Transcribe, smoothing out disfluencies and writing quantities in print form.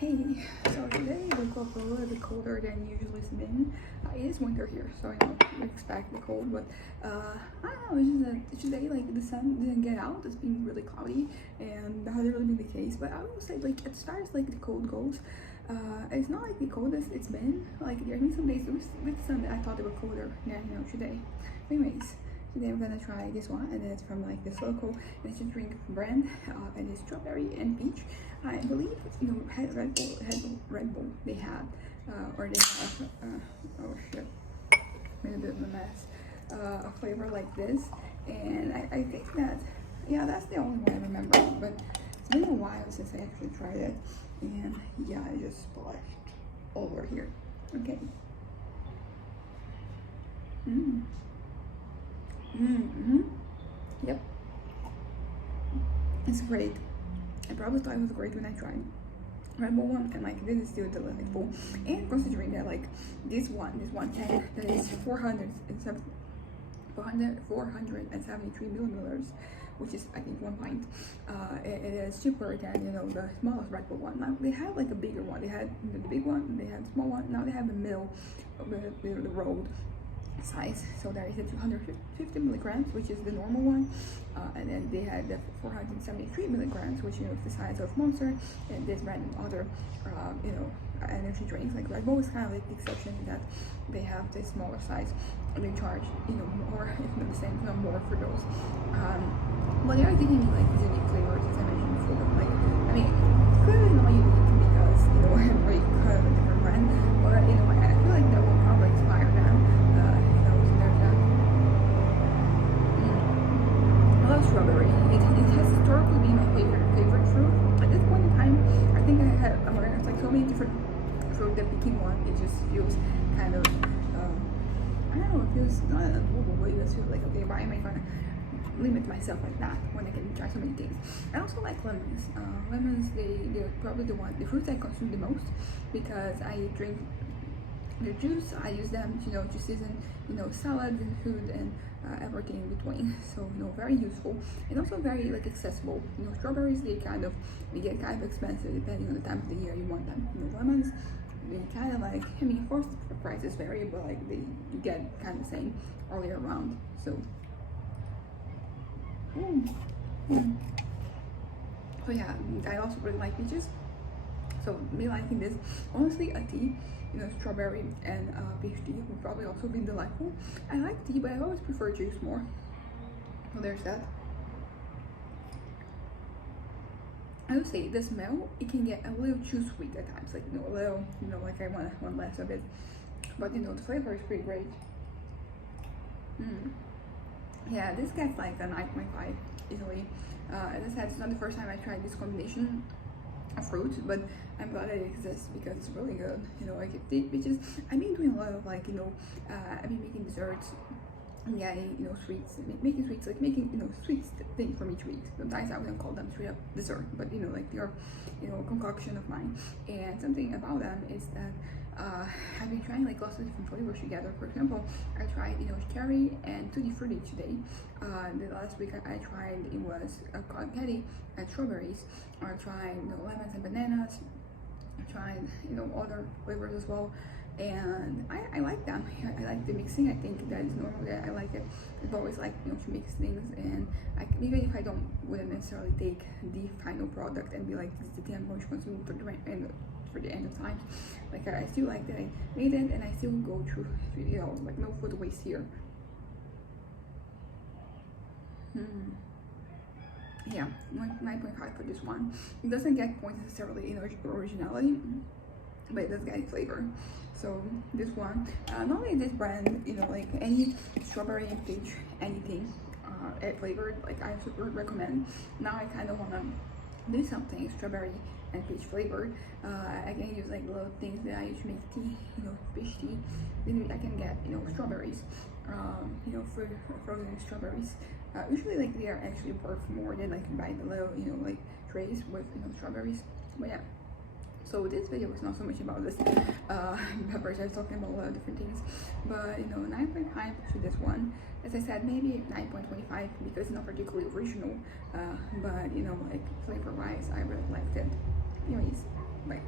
Hey, so today I woke up a little bit colder than usually it's been. It is winter here, so we expect the cold, but I don't know, it's just that today, like, the sun didn't get out. It's been really cloudy, and that hasn't really been the case. But I will say, like, as far as like the cold goes, it's not like the coldest it's been. Like, there have been some days with the sun that I thought they were colder than today. Anyways, today I'm gonna try this one, and it's from like this local energy drink brand, and it's strawberry and peach. I believe Red Bull they have, or they have oh shit, made a bit of a mess, a flavor like this, and I think that, yeah, that's the only one I remember, but it's been a while since I actually tried it, and yeah, I just splashed over here. Okay. Yep, it's great. I probably thought it was great when I tried Red Bull one, and like this is still delightful. And considering that like this 110 that is 473 milliliters, which is I think 1 pint, it is cheaper than the smallest Red Bull one. Now they have like a bigger one. They had the big one, they had the small one. Now they have the middle, the road size. So there is a 250 milligrams, which is the normal one, and then they had the 473 milligrams, which is the size of Monster, and this brand and other energy drinks like Red Bull is kind of like the exception that they have the smaller size, and they charge more, if not the same, if not more for those. But they are giving me like these unique flavors, as I mentioned before. Like, I mean, clearly not unique because every kind of a different brand, but I feel like that will probably expire now. Strawberry. It has historically been my favorite fruit. At this point in time, I think I'm aware of like so many different fruit that picking one, it just feels kind of I don't know, it feels not undoable, but it just feels like, okay, why am I gonna limit myself like that when I can try so many things? I also like lemons. Lemons, they're probably the fruits I consume the most, because I drink the juice. I use them to season salads and food and everything in between. So very useful, and also very like accessible. Strawberries, they get kind of expensive depending on the time of the year you want them. Lemons, they kind of like, I mean, of course the prices vary, but like you get kind of the same all year round. So so yeah, I also really like peaches. So me liking this, honestly, a tea, strawberry and peach tea would probably also be delightful. I like tea, but I always prefer juice more. So there's that. I would say the smell, it can get a little too sweet at times, like a little, like I want less of it. But the flavor is pretty great. Yeah, this gets like a 9.5 easily. As I said, it's not the first time I tried this combination of fruit, but I'm glad it exists because it's really good. Like peaches, I've been doing a lot of like I've been making desserts and getting sweets, making sweets, like making sweets thing from each week. Sometimes I wouldn't call them straight up dessert, but like they're concoction of mine. And something about them is that I've been trying like lots of different flavors together. For example, I tried cherry and tutti frutti today. The last week I tried, it was cotton candy and strawberries. I tried lemons and bananas. I tried other flavors as well, and I like them. I like the mixing. I think that is normal. That I like it. I've always liked to mix things, and even if I wouldn't necessarily take the final product and be like, this is the thing I'm going to consume for the end of time. Like, I still like that I made it, and I still go through like no food waste here. Yeah, 9.5 for this one. It doesn't get points necessarily in originality, but it does get flavor. So this one, not only this brand, like any strawberry and peach, anything flavored, like I super recommend. Now I kind of want to do something strawberry and peach flavored. I can use like little things that I use to make tea, peach tea. Then I can get strawberries, for frozen strawberries. Usually like they are actually worth more than like buy the little like trays with strawberries. But yeah, so this video was not so much about this peppers. I was talking about a lot of different things, but 9.5 to this one. As I said, maybe 9.25 because it's not particularly original, but like flavor wise I really liked it. Anyways, bye.